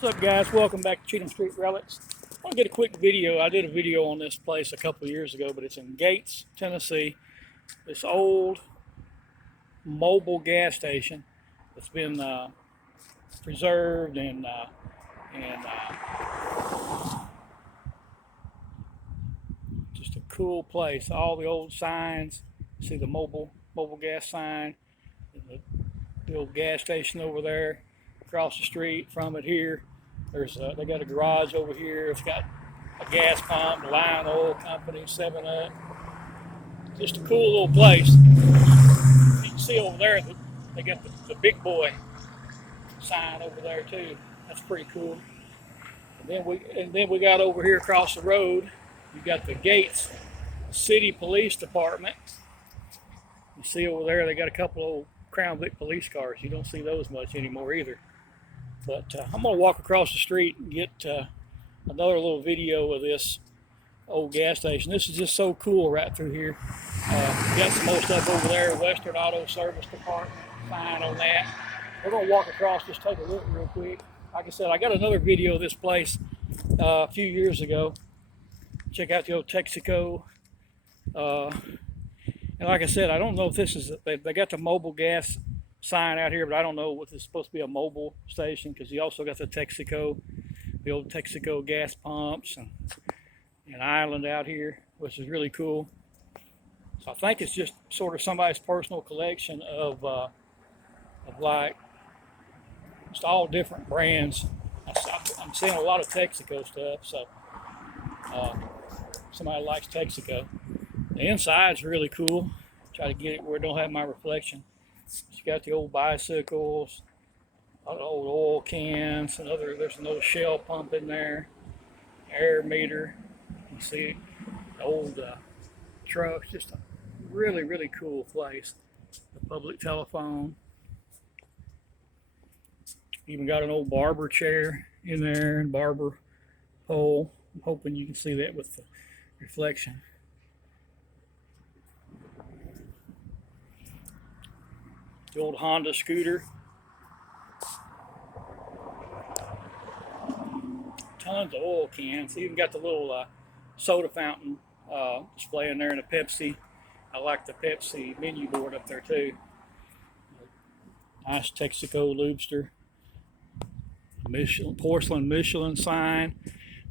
What's up, guys? Welcome back to Cheatham Street Relics. I want to get a quick video. I did a video on this place a couple of years ago, but it's in Gates, Tennessee. This old mobile gas station that's been preserved and just a cool place. All the old signs. See the mobile gas sign, and the old gas station over there. Across the street from it here, they got a garage over here. It's got a gas pump, Lion Oil Company, 7-Up. Just a cool little place. You can see over there that they got the big boy sign over there too. That's pretty cool. And then we got over here across the road. You got the Gates City Police Department. You see over there they got a couple old Crown Vic police cars. You don't see those much anymore either. But I'm going to walk across the street and get another little video of this old gas station. This is just so cool right through here. Got some old stuff over there, Western Auto Service Department, sign on that. We're going to walk across, just take a look real quick. Like I said, I got another video of this place a few years ago. Check out the old Texaco. And like I said, I don't know if this is, they got the mobile gas sign out here, but I don't know if it's supposed to be a mobile station, because you also got the Texaco, the old Texaco gas pumps, and an island out here, which is really cool. So I think it's just sort of somebody's personal collection of like just all different brands. I'm seeing a lot of Texaco stuff, so somebody likes Texaco. The inside's really cool. Try to get it where it don't have my reflection. You got the old bicycles, old oil cans, there's another Shell pump in there, air meter. You see the old trucks. Just a really, really cool place. The public telephone. Even got an old barber chair in there and barber pole. I'm hoping you can see that with the reflection. The old Honda scooter. Tons of oil cans. Even got the little soda fountain display in there, and a Pepsi. I like the Pepsi menu board up there too. Nice Texaco Lubester. Porcelain Michelin sign.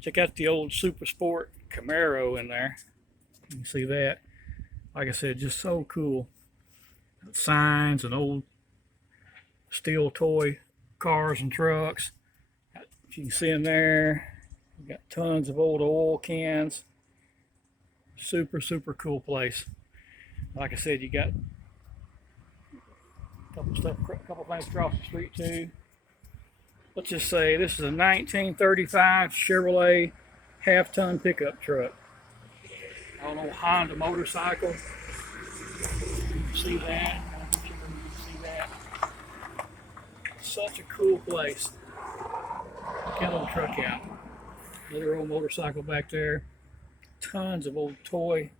Check out the old Super Sport Camaro in there. You can see that. Like I said, just so cool. Signs and old steel toy cars and trucks. If you can see in there, we got tons of old oil cans. Super, super cool place. Like I said, you got a couple things across the street too. Let's just say this is a 1935 Chevrolet half-ton pickup truck. I don't know, Honda motorcycle. See that? See that? Such a cool place. Got a little truck out. Another old motorcycle back there. Tons of old toy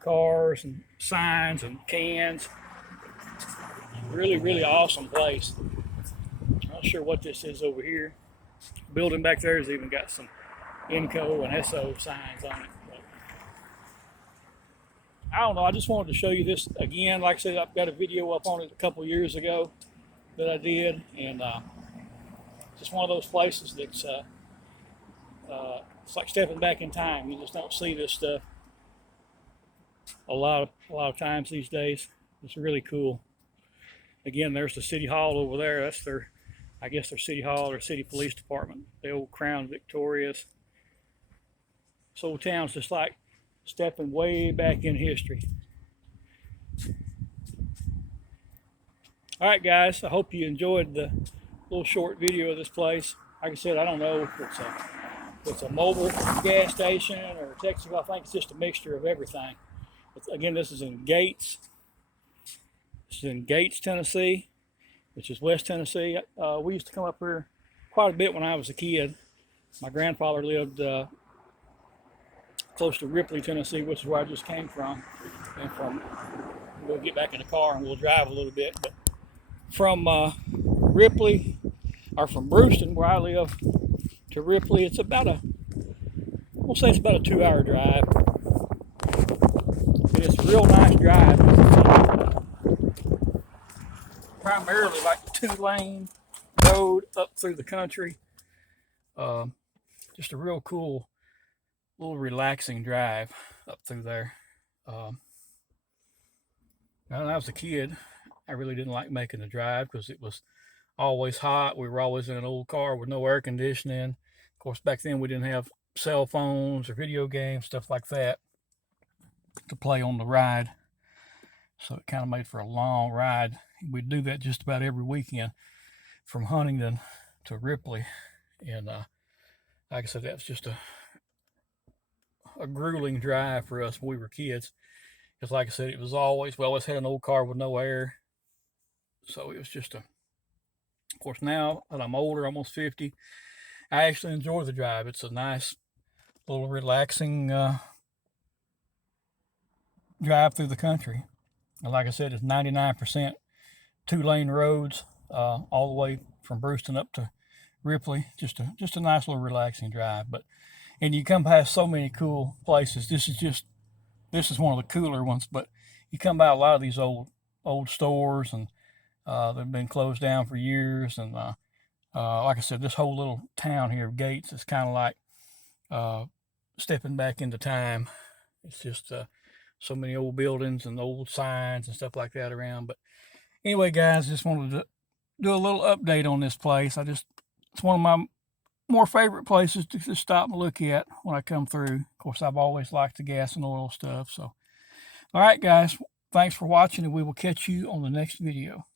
cars and signs and cans. Really, really awesome place. Not sure what this is over here. Building back there has even got some Inco and SO signs on it. I don't know, I just wanted to show you this again. Like I said, I've got a video up on it a couple years ago that I did, and just one of those places that's it's like stepping back in time. You just don't see this stuff a lot of times these days. It's really cool. Again, there's the city hall over there. That's I guess their city hall or city police department. The old Crown Victorias. This old town's just like stepping way back in history. All right, guys, I hope you enjoyed the little short video of this place. Like I said, I don't know if it's a mobile gas station or a Texaco. I think it's just a mixture of everything. But again, this is in Gates. This is in Gates, Tennessee, which is West Tennessee. We used to come up here quite a bit when I was a kid. My grandfather lived close to Ripley, Tennessee, which is where I just came from. And we'll get back in the car and we'll drive a little bit. But from Ripley or from Brewston, where I live, to Ripley, it's about we'll say it's about a 2-hour drive. And it's a real nice drive. Primarily like 2-lane road up through the country. Just a real cool, little relaxing drive up through there. When I was a kid, I really didn't like making the drive because it was always hot. We were always in an old car with no air conditioning. Of course, back then we didn't have cell phones or video games, stuff like that, to play on the ride. So it kind of made for a long ride. We'd do that just about every weekend from Huntington to Ripley. And like I said, that was just a grueling drive for us when we were kids. Because like I said, we always had an old car with no air. So it was just of course, now that I'm older, almost 50, I actually enjoy the drive. It's a nice little relaxing drive through the country. And like I said, it's 99% 2-lane roads all the way from Brewston up to Ripley. Just a nice little relaxing drive. And you come past so many cool places. This is one of the cooler ones, but you come by a lot of these old stores, and they've been closed down for years. And like I said, this whole little town here of Gates is kind of like stepping back into time. It's just so many old buildings and old signs and stuff like that around. But anyway, guys, just wanted to do a little update on this place. It's one of my more favorite places to just stop and look at when I come through. Of course, I've always liked the gas and oil stuff. So, all right, guys, thanks for watching, and we will catch you on the next video.